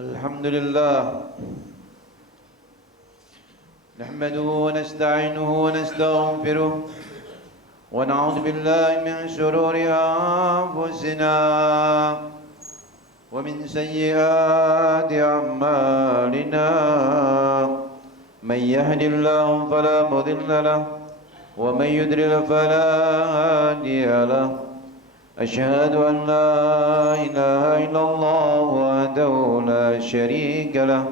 الحمد لله نحمده ونستعينه ونستغفره ونعوذ بالله من شرور أنفسنا ومن سيئات أعمالنا من يهد الله فلا مضل له ومن يضلل فلا هادي له أشهد أن لا إله إلا الله وحده لا شريك له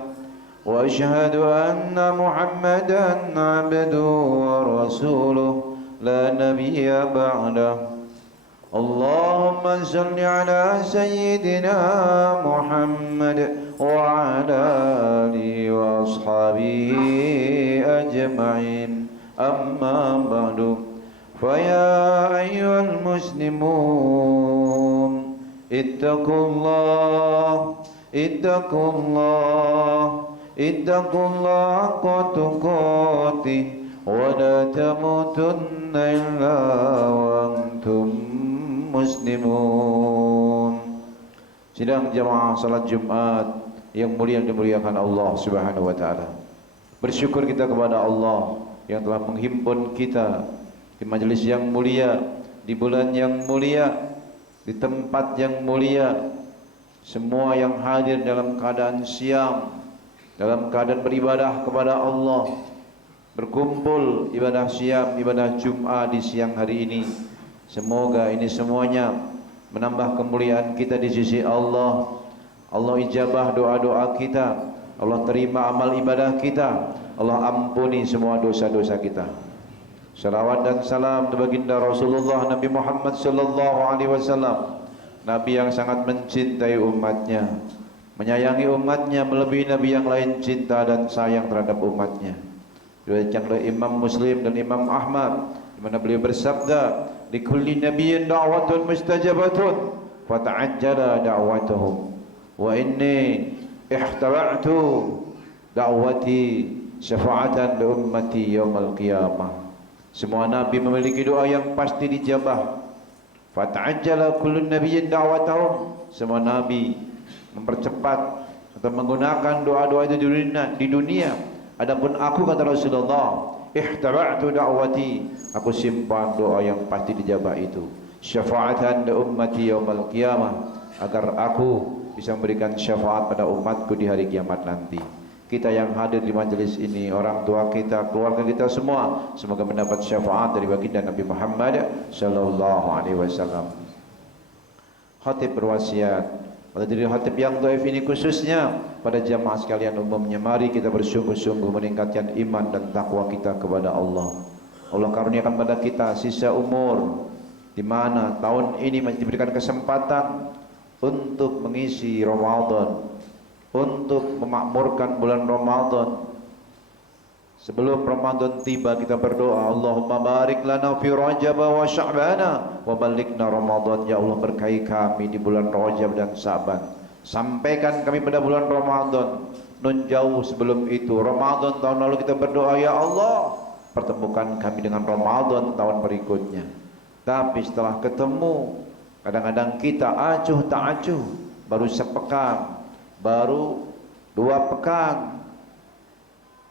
وأشهد أن محمدا عبده ورسوله لا نبي بعده اللهم صل على سيدنا محمد وعلى آله وأصحابه أجمعين أما بعد فيا أيها المسلمون اتقوا الله اتقوا الله اتقوا الله حق تقاته ولا تموتن إلا وأنتم muslimun. Sidang jamaah salat Jumat yang mulia dimuliakan Allah Subhanahu wa taala. Bersyukur kita kepada Allah yang telah menghimpun kita di majelis yang mulia, di bulan yang mulia, di tempat yang mulia. Semua yang hadir dalam keadaan siang, dalam keadaan beribadah kepada Allah, berkumpul ibadah siang, ibadah Jumat di siang hari ini. Semoga ini semuanya menambah kemuliaan kita di sisi Allah. Allah ijabah doa-doa kita, Allah terima amal ibadah kita, Allah ampuni semua dosa-dosa kita. Salawat dan salam baginda Rasulullah Nabi Muhammad sallallahu alaihi wasallam, Nabi yang sangat mencintai umatnya, menyayangi umatnya melebihi Nabi yang lain cinta dan sayang terhadap umatnya. Diriwayatkan oleh Imam Muslim dan Imam Ahmad, di mana beliau bersabda, likulli nabiyyin da'watun mustajabatun fata'ajjala da'watuhum wa inni ihtaba'tu da'wati syafa'atan li ummati yaumal qiyamah. Semua nabi memiliki doa yang pasti dijabah. Fata'ajjala kullu nabiyyin da'watahum, semua nabi mempercepat atau menggunakan doa-doa itu di dunia. Adapun aku, kata Rasulullah, ihtaba'tu da'wati, aku simpan doa yang pasti dijabah itu, syafa'atan li ummati yaumal qiyamah, agar aku bisa memberikan syafaat pada umatku di hari kiamat nanti. Kita yang hadir di majelis ini, orang tua kita, keluarga kita semua, semoga mendapat syafaat dari baginda Nabi Muhammad sallallahu alaihi wasallam. Khatib berwasiat pada diri khatib yang dhaif ini khususnya pada jamaah sekalian umumnya, mari kita bersungguh-sungguh meningkatkan iman dan takwa kita kepada Allah. Allah karuniakan pada kita sisa umur di mana tahun ini masih diberikan kesempatan untuk mengisi Ramadan, untuk memakmurkan bulan Ramadan. Sebelum Ramadan tiba kita berdoa, Allahumma barik lana fi Rajab wa Sya'bana wa balighna Ramadan. Ya Allah, berkahi kami di bulan Rajab dan Sya'ban, sampaikan kami pada bulan Ramadan. Nun jauh sebelum itu, Ramadan tahun lalu kita berdoa, ya Allah, pertemukan kami dengan Ramadan tahun berikutnya. Tapi setelah ketemu, kadang-kadang kita acuh tak acuh, baru sepekan, baru 2 pekan,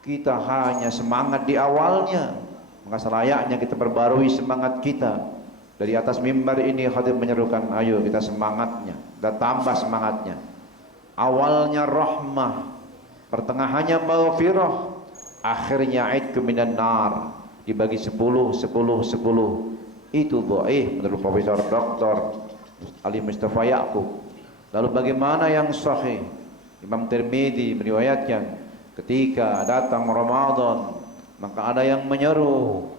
kita hanya semangat di awalnya. Maka selayaknya kita perbarui semangat kita. Dari atas mimbar ini khatib menyerukan, ayo kita semangatnya, kita tambah semangatnya. Awalnya rahmah, pertengahannya maghfirah, akhirnya aidku minan nar, dibagi 10 10 10. Itu dhaif menurut Profesor Dr. Ali Mustafa Yaqub. Lalu bagaimana yang sahih? Imam Tirmidzi meriwayatkan, ketika datang Ramadan, maka ada yang menyeru,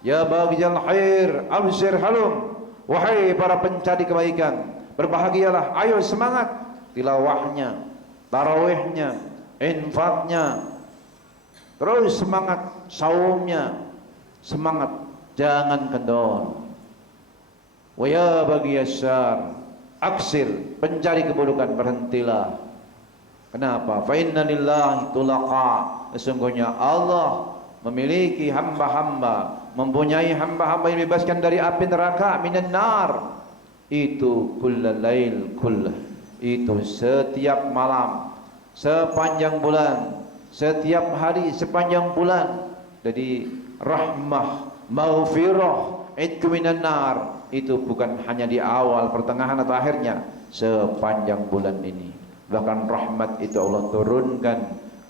ya baghiyal khair abshir halum, wahai para pencari kebaikan, berbahagialah, ayo semangat. Tilawahnya, tarawihnya, infaknya, terus semangat, saumnya semangat, jangan kendor. Wa ya baghiyas syar aksir, pencari keburukan berhentilah. Kenapa? Fa inna lillahi tulaqa, sesungguhnya Allah memiliki hamba-hamba, mempunyai hamba-hamba yang dibebaskan dari api neraka, minan nar. Itu kullal lail kullah, itu setiap malam, sepanjang bulan, setiap hari sepanjang bulan. Jadi rahmah, maghfirah, itqu minan nar itu bukan hanya di awal, pertengahan atau akhirnya, sepanjang bulan ini. Bahkan rahmat itu Allah turunkan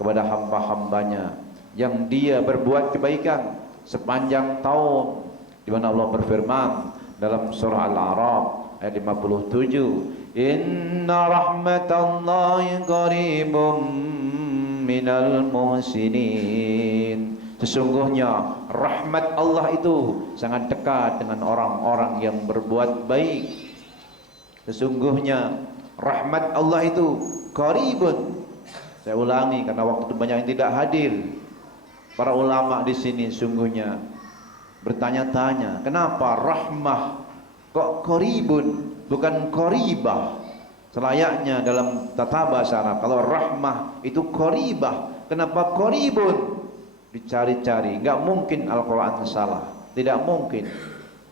kepada hamba-hambanya yang dia berbuat kebaikan sepanjang tahun, di mana Allah berfirman dalam surah Al-A'raf ayat 57, inna rahmatallahi qaribum minal muhsinin. Sesungguhnya rahmat Allah itu sangat dekat dengan orang-orang yang berbuat baik. Sesungguhnya rahmat Allah itu qaribun. Saya ulangi karena waktu banyak yang tidak hadir. Para ulama di sini sungguhnya bertanya-tanya, kenapa rahmah kok qaribun bukan qaribah? Selayaknya dalam tata bahasa Arab kalau rahmah itu qaribah, kenapa qaribun? Dicari-cari, enggak mungkin Al-Quran salah, tidak mungkin,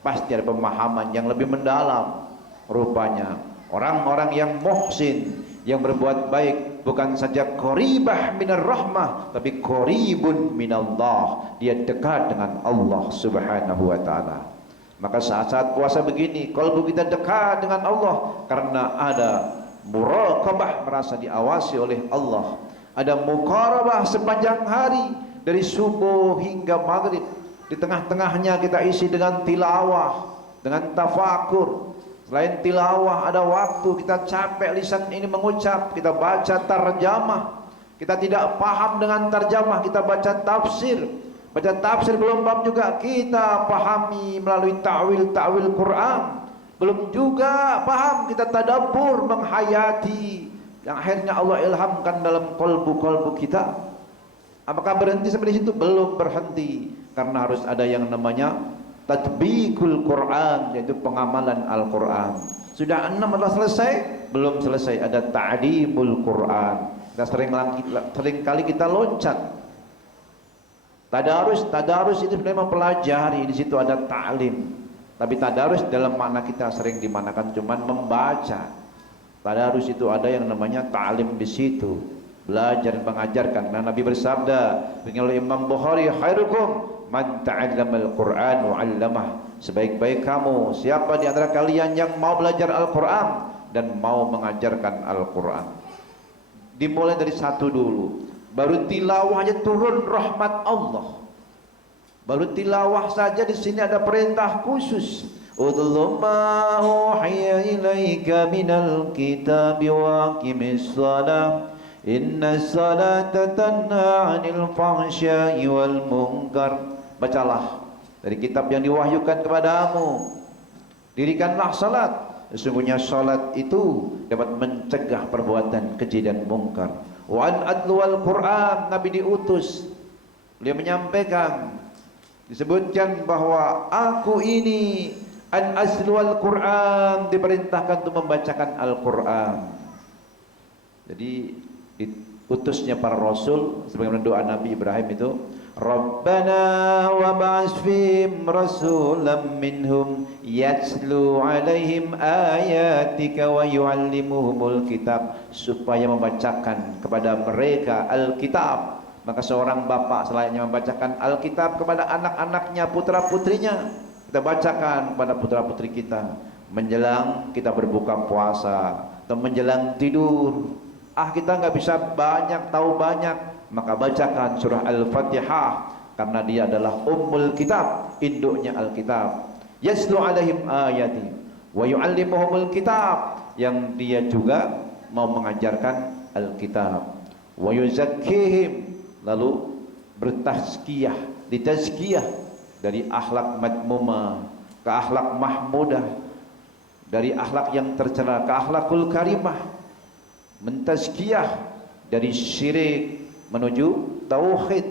pasti ada pemahaman yang lebih mendalam. Rupanya orang-orang yang muhsin, yang berbuat baik, bukan saja qaribah minar rahmah, tapi qaribun minallah, dia dekat dengan Allah subhanahu wa ta'ala. Maka saat-saat puasa begini, kalbu kita dekat dengan Allah karena ada muraqabah, merasa diawasi oleh Allah, ada muqarabah sepanjang hari dari subuh hingga maghrib. Di tengah-tengahnya kita isi dengan tilawah, dengan tafakur. Selain tilawah ada waktu kita capek lisan ini mengucap, kita baca tarjamah. Kita tidak paham dengan tarjamah, kita baca tafsir. Baca tafsir belum paham juga, kita pahami melalui ta'wil Quran. Belum juga paham, kita tadabbur, menghayati yang akhirnya Allah ilhamkan dalam kolbu-kolbu kita. Apakah berhenti sampai di situ? Belum berhenti, karena harus ada yang namanya tatbiqul Quran, yaitu pengamalan Al-Quran. Sudah 6 adalah selesai? Belum selesai, ada ta'dibul Quran. Kita sering kali kita loncat. Tadarus itu sebenarnya mempelajari, di situ ada ta'lim. Tapi tadarus dalam makna kita sering dimanakan cuman membaca. Tadarus itu ada yang namanya ta'lim di situ, belajar mengajarkan. Nah, Nabi bersabda dengan Imam Bukhari, khairukum man ta'allamal Qur'an wa 'allamah. Sebaik-baik kamu siapa di antara kalian yang mau belajar Al-Qur'an dan mau mengajarkan Al-Qur'an. Dimulai dari satu dulu. Baru tilawah aja turun rahmat Allah. Baru tilawah saja di sini ada perintah khusus. Udlu ma uhiya ilaika minal kitabi wa aqimis shalah. Inna salata tanha 'anil fahsya'i wal munkar. Bacalah dari kitab yang diwahyukan kepadamu. Dirikanlah salat. Sesungguhnya salat itu dapat mencegah perbuatan keji dan mungkar. Wa an atluwal Quran, Nabi diutus. Beliau menyampaikan, disebutkan bahwa aku ini an asluwal Quran, diperintahkan untuk membacakan Al-Quran. Jadi diutusnya para rasul sebagaimana doa Nabi Ibrahim itu, Rabbana wa ba'as fihim rasulam minhum yatslu alaihim ayatika wa yu'allimuhumul kitab, supaya membacakan kepada mereka Alkitab. Maka seorang bapak selayaknya membacakan Alkitab kepada anak-anaknya, putra-putrinya. Kita bacakan kepada putra-putri kita menjelang kita berbuka puasa atau menjelang tidur. Kita nggak bisa banyak tahu banyak, maka bacakan surah Al-Fatihah karena dia adalah ummul kitab, induknya Alkitab. Yaslu alaihim ayati wa yu'allimuhumul kitab, yang dia juga mau mengajarkan Alkitab. Wa yuzakkihim, lalu bertazkiyah, ditazkiyah dari akhlak madmumah ke akhlak mahmudah, dari akhlak yang tercela ke akhlakul karimah, mentazkiyah dari syirik menuju tauhid.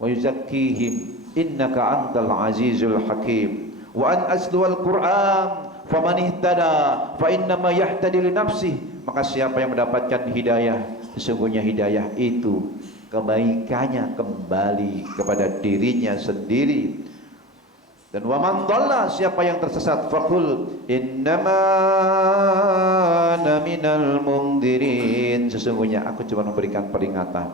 Wa yuzakkihim innaka antal azizul hakim. Wa an asluwal Qur'an faman ihtada fa innama yahtadi li nafsihi. Maka siapa yang mendapatkan hidayah, sesungguhnya hidayah itu kebaikannya kembali kepada dirinya sendiri. Dan wa man dhalla, siapa yang tersesat, faqul innama ana minal mundirin. Sesungguhnya aku cuma memberikan peringatan.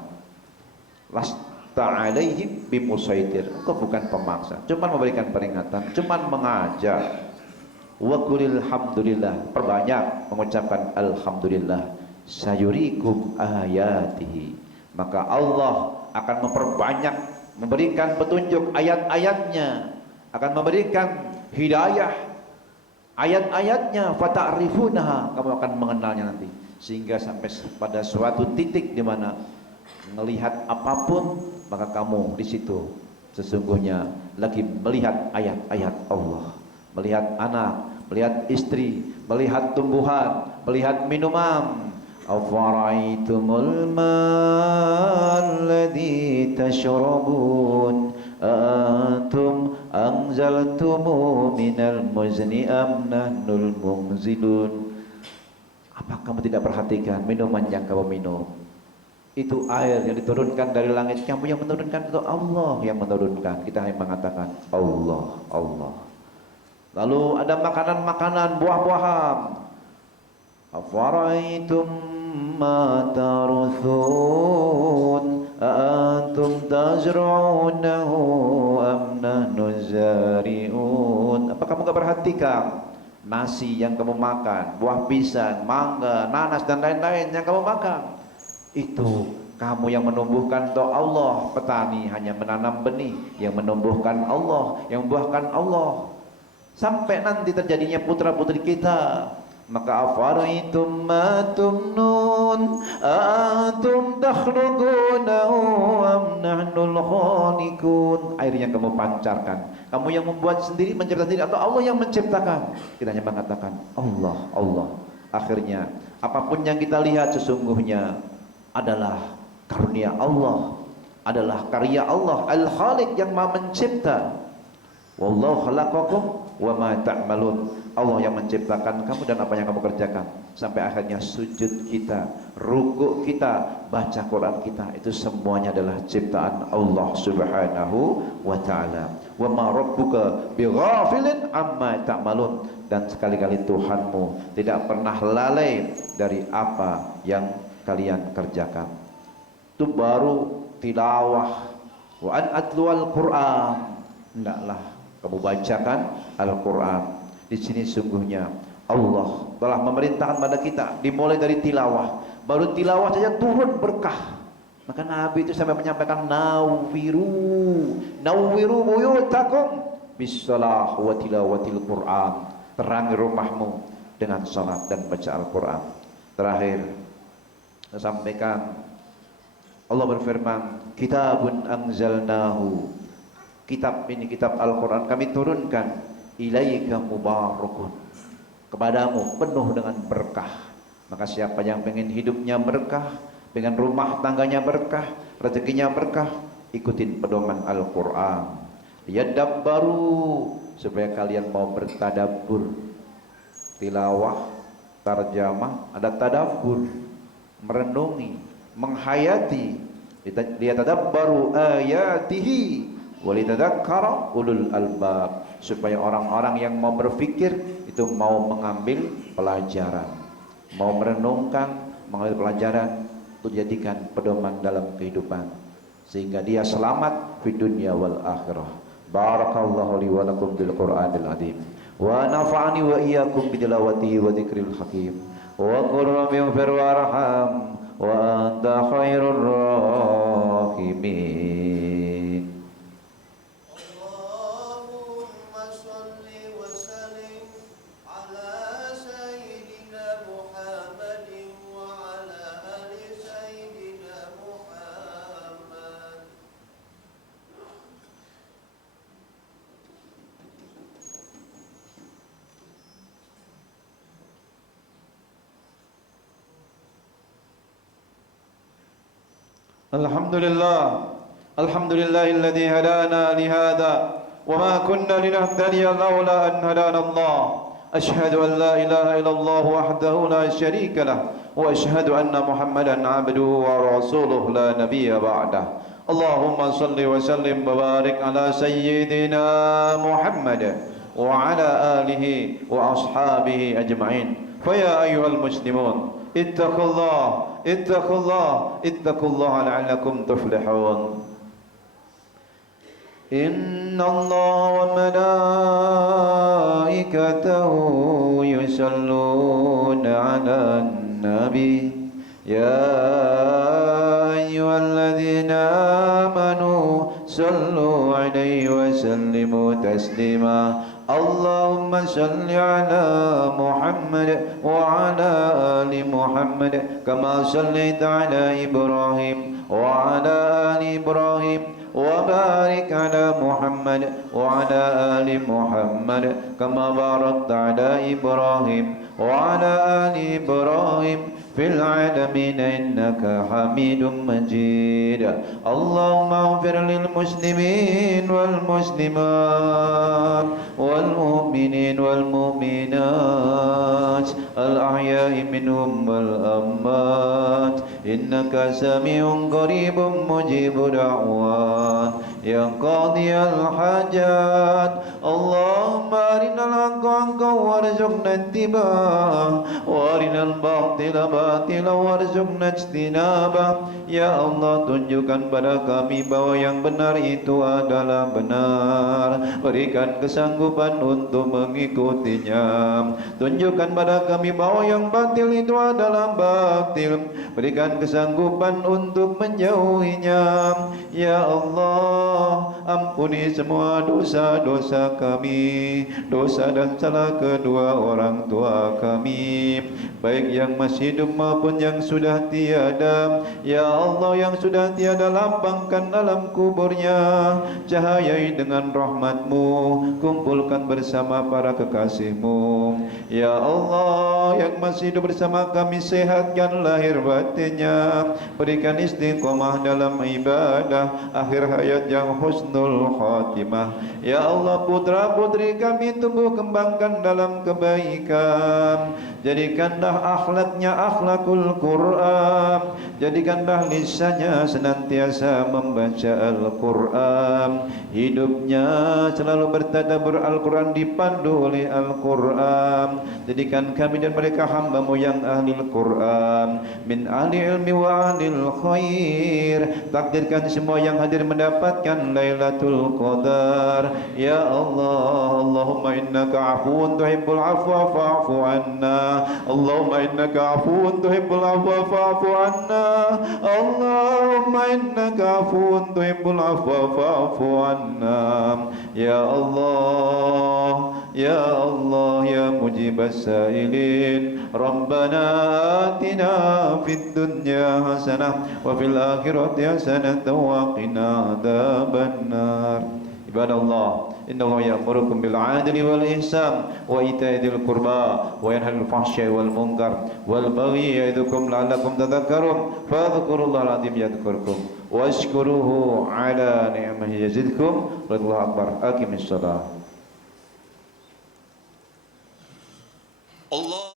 Lasta alaihim bimusaitir. Engkau bukan pemaksa, cuma memberikan peringatan, cuma mengajak. Wa qulil hamdulillah. Perbanyak mengucapkan alhamdulillah. Sayurikum ayatihi. Maka Allah akan memperbanyak memberikan petunjuk ayat-ayatnya, akan memberikan hidayah ayat-ayatnya, fata'rifunaha, kamu akan mengenalnya nanti, sehingga sampai pada suatu titik di mana melihat apapun maka kamu di situ sesungguhnya lagi melihat ayat-ayat Allah, melihat anak, melihat istri, melihat tumbuhan, melihat minuman. Afara'aitumul ma'alladhi tashrabun antum anzaltumu minal muzni am nahnul munzilun. Apa kamu tidak perhatikan minuman yang kamu minum? Itu air yang diturunkan dari langit. Kamu yang menurunkan atau Allah yang menurunkan? Kita hanya mengatakan Allah, Allah. Lalu ada makanan-makanan, buah-buahan. Afara'aitum ma taruthun antum tazra'unahu am nahnu zari'un. Apa kamu gak perhatikan nasi yang kamu makan, buah pisang, mangga, nanas dan lain-lain yang kamu makan? Itu kamu yang menumbuhkan atau Allah? Petani hanya menanam benih, yang menumbuhkan Allah, yang membuahkan Allah. Sampai nanti terjadinya putra-putri kita. Maka afaraitum ma tumnun antum takhluqunahu am nahnul khaliqun. Air yang kamu pancarkan, kamu yang membuat sendiri, mencipta sendiri, atau Allah yang menciptakan? Kita hanya mengatakan Allah, Allah. Akhirnya apapun yang kita lihat sesungguhnya adalah karunia Allah, adalah karya Allah Al-Khaliq yang Maha Mencipta. Wallahu khalaqakum wa ma ta'malun. Allah yang menciptakan kamu dan apa yang kamu kerjakan. Sampai akhirnya sujud kita, rukuk kita, baca Quran kita, itu semuanya adalah ciptaan Allah Subhanahu wa ta'ala. Wa ma rabbuka bighafilin amma ta'malun. Dan sekali-kali Tuhanmu tidak pernah lalai dari apa yang kalian kerjakan. Itu baru tilawah. Wa an atlual Quran. Hendaklah kamu bacakan Al-Quran. Di sini sungguhnya Allah telah memerintahkan pada kita dimulai dari tilawah. Baru tilawah saja turun berkah. Maka Nabi itu sampai menyampaikan nawwiru buyutakum bisalah wa tilawatil Quran. Terangi rumahmu dengan salat dan baca Al-Quran. Terakhir saya sampaikan, Allah berfirman, kitabun anzalnahu. Kitab ini, kitab Al-Quran kami turunkan, ilaika mubarakun, kepadamu penuh dengan berkah. Maka siapa yang pengen hidupnya berkah, pengen rumah tangganya berkah, rezekinya berkah, ikutin pedoman Al-Quran. Yadabbaru, supaya kalian mau bertadabbur. Tilawah, tarjamah, ada tadabbur, merenungi, menghayati. Liyatadabbaru ayatihi walitadzakkara ulul albab, supaya orang-orang yang mau berpikir itu mau mengambil pelajaran, mau merenungkan, mengambil pelajaran untuk jadikan pedoman dalam kehidupan, sehingga dia selamat di dunia wal akhirah. Barakallahu li wa lakum bil Qur'anil azim wa nafa'ani wa iyyakum bi tilawatihi wa dzikril hakim wa qur rabbi ighfir warham wa anta khairur rahimin. Alhamdulillahilladzi hadana lihada wa ma kunna linahtadiya laula an hadana Allah. Asyhadu an la ilaha illallah wahdahu la syarika lah wa asyhadu anna Muhammadan abduhu wa rasuluhu la nabiyya ba'dah. Allahumma salli wa sallim wa barik ala sayyidina Muhammad wa ala alihi wa ashabihi ajma'in. فيا أيها المسلمون اتقوا الله اتقوا الله اتقوا الله لعلكم تفلحون إن الله وملائكته يصلون على النبي يا أيها الذين آمنوا صلوا عليه وسلموا تسليما اللهم صل على محمد وعلى آل محمد كما صليت على إبراهيم وعلى آل إبراهيم وبارك على محمد وعلى آل محمد كما باركت على إبراهيم وعلى آل إبراهيم في العالمين إنك حميد مجيد اللهم اغفر للمسلمين والمسلمات والمؤمنين والمؤمنات الأحياء منهم والأموات إنك سميع قريب مجيب دعوات يا قاضي الحاجات اللهم أرنا الحق حقا وارزقنا اتباعه وأرنا الباطل باطلا وارزقنا اجتنابه ya Allah tunjukkan pada kami bahwa yang benar itu adalah benar berikan kesanggupan untuk mengikutinya tunjukkan pada kami bahwa yang batil itu adalah batil berikan kesanggupan untuk menjauhinya ya Allah ampuni semua dosa-dosa kami dosa dan salah kedua orang tua kami baik yang masih hidup maupun yang sudah tiada ya Allah yang sudah tiada lapangkan alam kuburnya cahayai dengan rahmat-Mu kumpulkan bersama para kekasih-Mu ya Allah yang masih hidup bersama kami sehatkan lahir batinnya berikan istiqomah dalam ibadah akhir hayat yang husnul khatimah ya Allah putra putri kami tumbuh kembangkan dalam kebaikan jadikanlah akhlaknya akhlakul Quran jadikanlah lisannya senantiasa membaca Al-Quran hidupnya selalu bertadabbur Al-Quran dipandu oleh Al-Quran jadikan kami dan mereka hamba-Mu yang ahli Al-Quran min ahli ilmi wa ahli khair takdirkan semua yang hadir mendapatkan Lailatul Qadar ya Allah Allahumma innaka afuun tuhibbul afwa fa'fu anna Allahumma innaka afuun tuhibbul afwa fa'fu anna Allahumma innaka afuun tuhibbul afwa fa'fu anna ya Allah ya Allah ya mujibas sailin Rabbana atina fid dunya hasanah wa fil akhirati hasanah wa qina adzabannar ibadallah inna Allah ya'murukum bil 'adli wal ihsan wa ita'i dzil qurba wa yanha 'anil fahsya'i wal munkar wal baghi ya'idukum la'allakum tadhakkarun fadhkurullaha al-'azim yadhkurkum washkuruhu 'ala ni'amihi yazidkum wallahu akbar aqimis shalah Allah